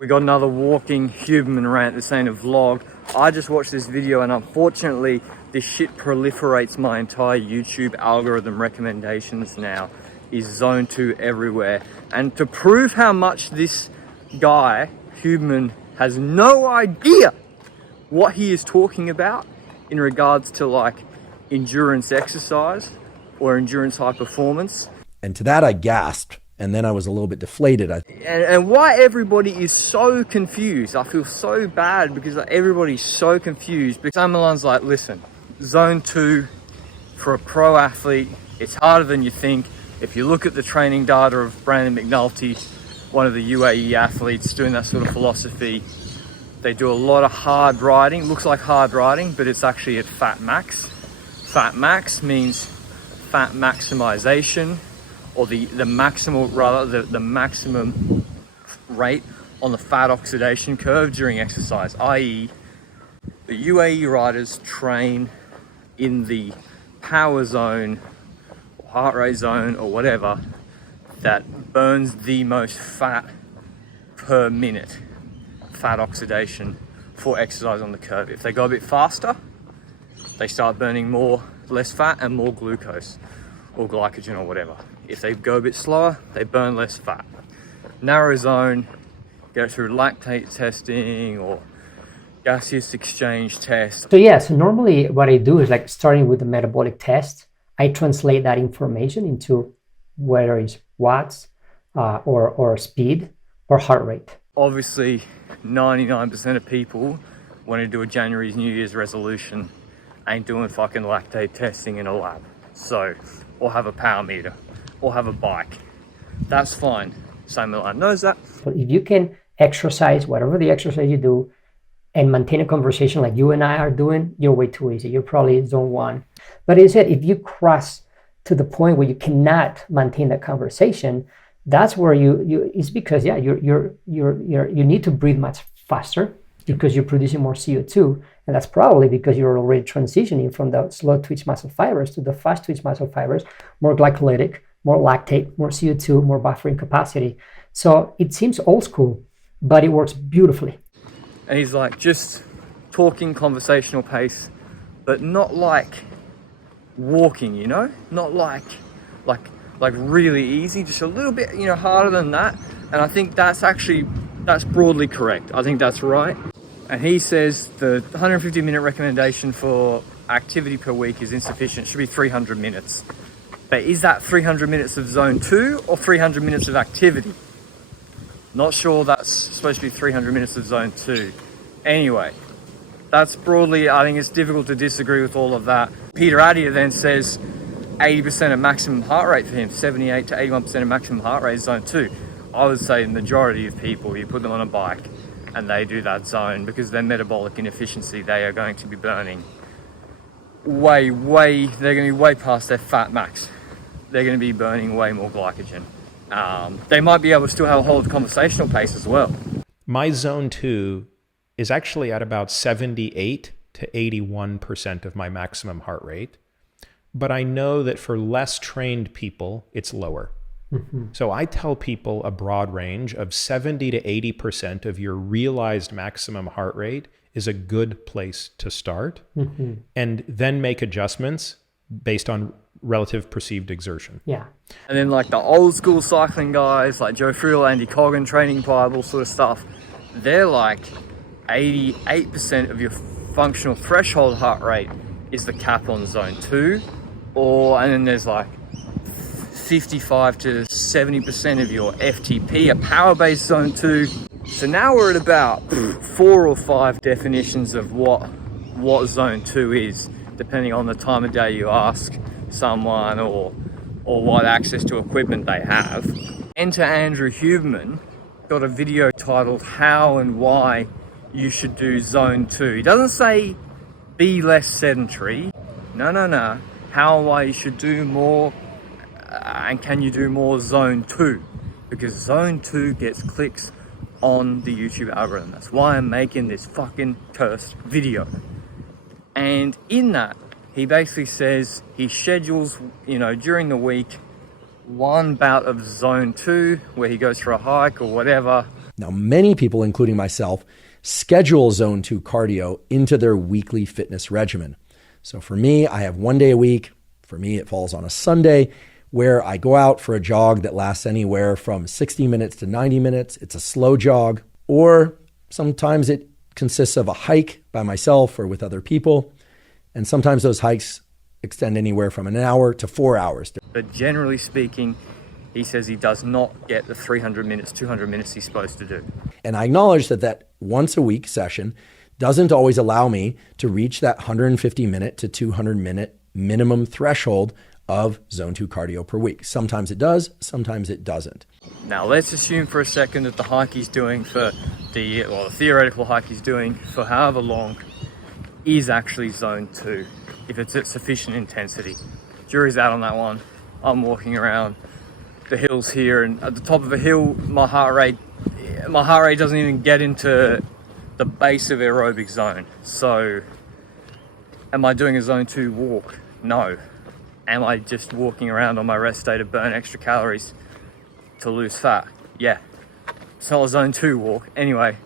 We got another walking Huberman rant. This ain't a vlog. I just watched this video and unfortunately this shit proliferates my entire YouTube algorithm recommendations now. Is zone 2 everywhere. And to prove how much this guy, Huberman, has no idea what he is talking about in regards to like endurance exercise or endurance high performance. And to that I gasped. And then I was a little bit deflated. And why everybody is so confused. I feel so bad because everybody's so confused. Because someone's like, listen, zone 2 for a pro athlete, it's harder than you think. If you look at the training data of Brandon McNulty, one of the UAE athletes doing that sort of philosophy, they do a lot of hard riding. Looks like hard riding, but it's actually at fat max. Fat max means fat maximization, or the maximum rate on the fat oxidation curve during exercise, i.e. the UAE riders train in the power zone, or heart rate zone, or whatever, that burns the most fat per minute, fat oxidation for exercise on the curve. If they go a bit faster, they start burning less fat and more glucose or glycogen or whatever. If they go a bit slower, they burn less fat. Narrow zone, go through lactate testing or gaseous exchange test. So normally what I do is like starting with the metabolic test, I translate that information into whether it's watts or speed or heart rate. Obviously, 99% of people want to do a January's New Year's resolution ain't doing fucking lactate testing in a lab. So, or have a power meter, or have a bike. That's fine. Same line knows that. But if you can exercise, whatever the exercise you do, and maintain a conversation like you and I are doing, you're way too easy. You're probably zone 1. But as I said, if you cross to the point where you cannot maintain that conversation, that's where it's because you need to breathe much faster because you're producing more CO2, and that's probably because you're already transitioning from the slow twitch muscle fibers to the fast twitch muscle fibers, more glycolytic, more lactate, more CO2, more buffering capacity. So it seems old school, but it works beautifully. And he's like, just talking conversational pace, but not like walking, you know, not like really easy, just a little bit, harder than that. And I think that's broadly correct. I think that's right. And he says the 150-minute recommendation for activity per week is insufficient. It should be 300 minutes. But is that 300 minutes of zone 2 or 300 minutes of activity? Not sure that's supposed to be 300 minutes of zone 2. Anyway, that's broadly, I think it's difficult to disagree with all of that. Peter Attia then says 80% of maximum heart rate for him, 78 to 81% of maximum heart rate is zone 2. I would say the majority of people, you put them on a bike and they do that zone because their metabolic inefficiency, they are going to be burning they're going to be way past their fat max. They're going to be burning way more glycogen. They might be able to still hold a conversational pace as well. My zone 2 is actually at about 78 to 81% of my maximum heart rate. But I know that for less trained people, it's lower. Mm-hmm. So I tell people a broad range of 70 to 80% of your realized maximum heart rate is a good place to start, mm-hmm. and then make adjustments based on relative perceived exertion. Yeah. And then like the old school cycling guys, like Joe Friel, Andy Coggan, Training Bible sort of stuff, they're like 88% of your functional threshold heart rate is the cap on zone 2. And then there's like 55 to 70% of your FTP, a power-based zone 2. So now we're at about 4 or 5 definitions of what zone 2 is, depending on the time of day you ask someone or what access to equipment they have. Enter Andrew Huberman, got a video titled How and Why You Should Do Zone 2. He doesn't say be less sedentary. No. How and why you should do more, and can you do more zone 2? Because zone 2 gets clicks on the YouTube algorithm. That's why I'm making this fucking cursed video. And in that, he basically says he schedules, during the week, one bout of zone 2 where he goes for a hike or whatever. Now, many people, including myself, schedule zone 2 cardio into their weekly fitness regimen. So for me, I have 1 day a week. For me, it falls on a Sunday where I go out for a jog that lasts anywhere from 60 minutes to 90 minutes. It's a slow jog, or sometimes it consists of a hike by myself or with other people. And sometimes those hikes extend anywhere from an hour to 4 hours. But generally speaking, he says he does not get the 300 minutes, 200 minutes he's supposed to do. And I acknowledge that once a week session doesn't always allow me to reach that 150 minute to 200 minute minimum threshold of zone 2 cardio per week. Sometimes it does, sometimes it doesn't. Now let's assume for a second that the hike he's doing for the theoretical hike he's doing for however long is actually zone 2, if it's at sufficient intensity. Jury's out on that one. I'm walking around the hills here, and at the top of a hill, my heart rate doesn't even get into the base of aerobic zone. So am I doing a zone 2 walk? No. Am I just walking around on my rest day to burn extra calories to lose fat? Yeah. It's not a zone 2 walk. Anyway,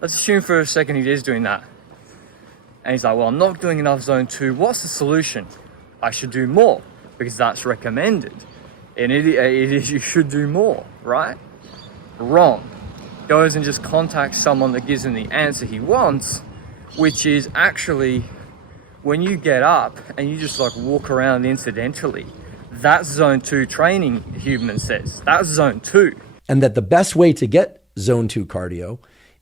let's assume for a second he is doing that. And he's like, well, I'm not doing enough zone 2. What's the solution? I should do more because that's recommended. And it is you should do more, right? Wrong. Goes and just contacts someone that gives him the answer he wants, which is actually when you get up and you just like walk around incidentally, that's zone 2 training, Huberman says. That's zone 2. And that the best way to get zone 2 cardio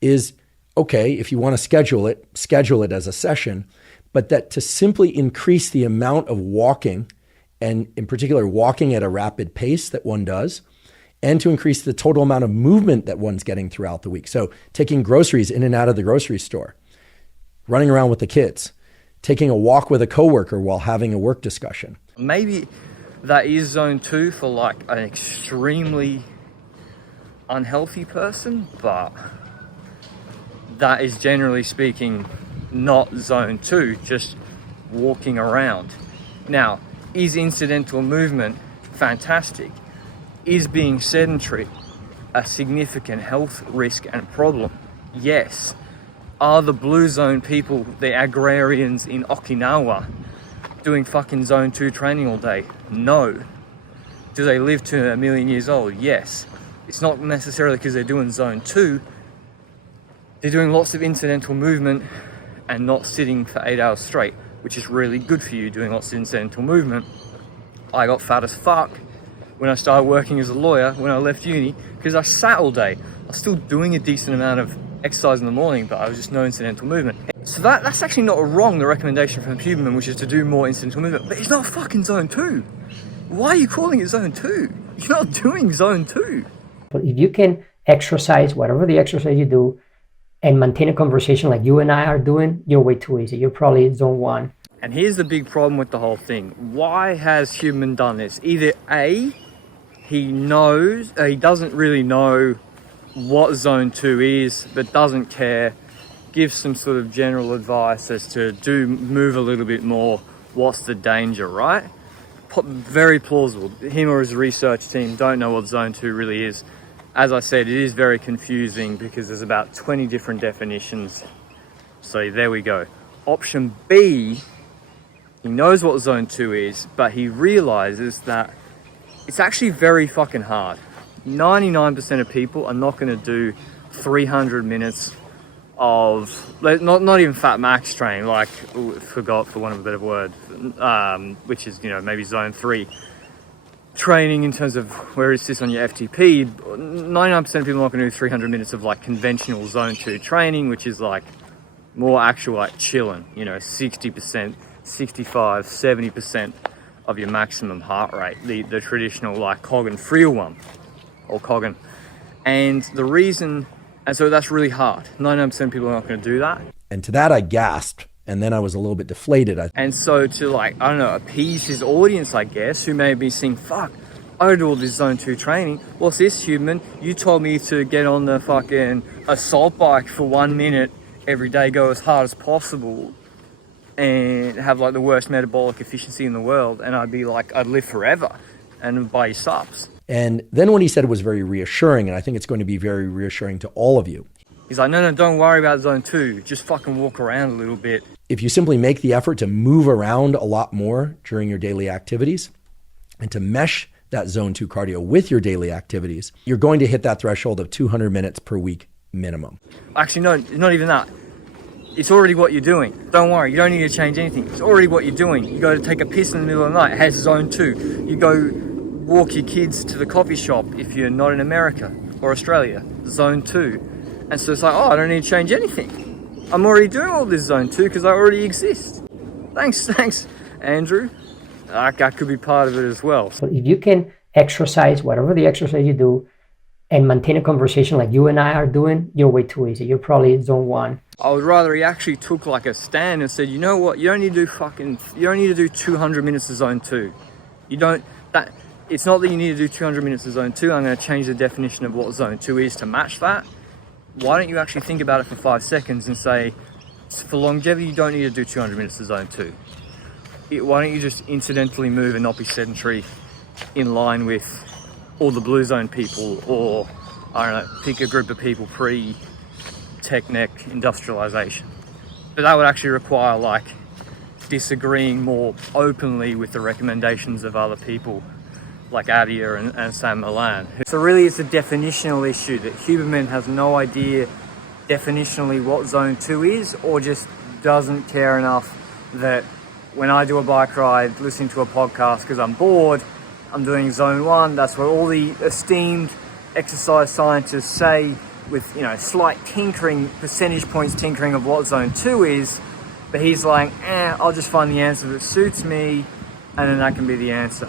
is, okay, if you want to schedule it as a session, but that to simply increase the amount of walking, and in particular, walking at a rapid pace that one does, and to increase the total amount of movement that one's getting throughout the week. So taking groceries in and out of the grocery store, running around with the kids, taking a walk with a coworker while having a work discussion. Maybe that is zone 2 for like an extremely unhealthy person, but that is generally speaking not zone 2, just walking around. Now, is incidental movement fantastic? Is being sedentary a significant health risk and problem? Yes. Are the blue zone people, the agrarians in Okinawa, doing fucking zone 2 training all day? No. Do they live to 1 million years old? Yes. It's not necessarily because they're doing zone 2. They're doing lots of incidental movement and not sitting for 8 hours straight, which is really good for you, doing lots of incidental movement. I got fat as fuck when I started working as a lawyer, when I left uni, because I sat all day. I was still doing a decent amount of exercise in the morning, but I was just no incidental movement. So that's actually not wrong, the recommendation from Huberman, which is to do more incidental movement, but it's not fucking zone 2. Why are you calling it zone 2? You're not doing zone 2. But if you can exercise, whatever the exercise you do, and maintain a conversation like you and I are doing, you're way too easy. You're probably zone 1. And here's the big problem with the whole thing. Why has Huberman done this? Either A, he doesn't really know what zone 2 is, but doesn't care, gives some sort of general advice as to move a little bit more, what's the danger, right? Very plausible. Him or his research team don't know what zone 2 really is. As I said, it is very confusing because there's about 20 different definitions. So there we go. Option B, he knows what zone 2 is, but he realizes that it's actually very fucking hard. 99% of people are not going to do 300 minutes of, not even fat max training, like, forgot for want of a better word, which is, maybe zone 3. Training in terms of where it sits on your FTP, 99% of people are not going to do 300 minutes of like conventional zone 2 training, which is like more actual like chilling, 60%, 65, 70% of your maximum heart rate, the traditional like Coggan Friel one, or Coggan. And the reason, and so that's really hard. 99% of people are not going to do that. And to that I gasped. And then I was a little bit deflated. And so to appease his audience, I guess, who may be saying, fuck, I do all this zone 2 training. What's this, Huberman? You told me to get on the fucking assault bike for 1 minute every day, go as hard as possible, and have like the worst metabolic efficiency in the world. And I'd be like, I'd live forever and buy you subs. And then what he said was very reassuring, and I think it's going to be very reassuring to all of you. He's like, no, don't worry about zone 2. Just fucking walk around a little bit. If you simply make the effort to move around a lot more during your daily activities and to mesh that zone 2 cardio with your daily activities, you're going to hit that threshold of 200 minutes per week minimum. Actually, no, not even that. It's already what you're doing. Don't worry, you don't need to change anything. It's already what you're doing. You go to take a piss in the middle of the night, it has zone 2. You go walk your kids to the coffee shop if you're not in America or Australia, zone 2. And so it's like, oh, I don't need to change anything. I'm already doing all this zone 2 because I already exist. Thanks, Andrew. That could be part of it as well. So if you can exercise, whatever the exercise you do, and maintain a conversation like you and I are doing, you're way too easy. You're probably zone 1. I would rather he actually took like a stand and said, you know what, you don't need to do 200 minutes of zone 2. It's not that you need to do 200 minutes of zone 2. I'm going to change the definition of what zone 2 is to match that. Why don't you actually think about it for 5 seconds and say, for longevity, you don't need to do 200 minutes of zone 2. Why don't you just incidentally move and not be sedentary in line with all the blue zone people, or I don't know, pick a group of people pre-tech neck industrialization. But that would actually require like disagreeing more openly with the recommendations of other people like Adia and Sam Milan. So really it's a definitional issue that Huberman has no idea definitionally what zone 2 is, or just doesn't care enough that when I do a bike ride, listening to a podcast because I'm bored, I'm doing zone 1. That's what all the esteemed exercise scientists say, with slight tinkering, percentage points tinkering of what zone 2 is. But he's like, I'll just find the answer that suits me, and then that can be the answer.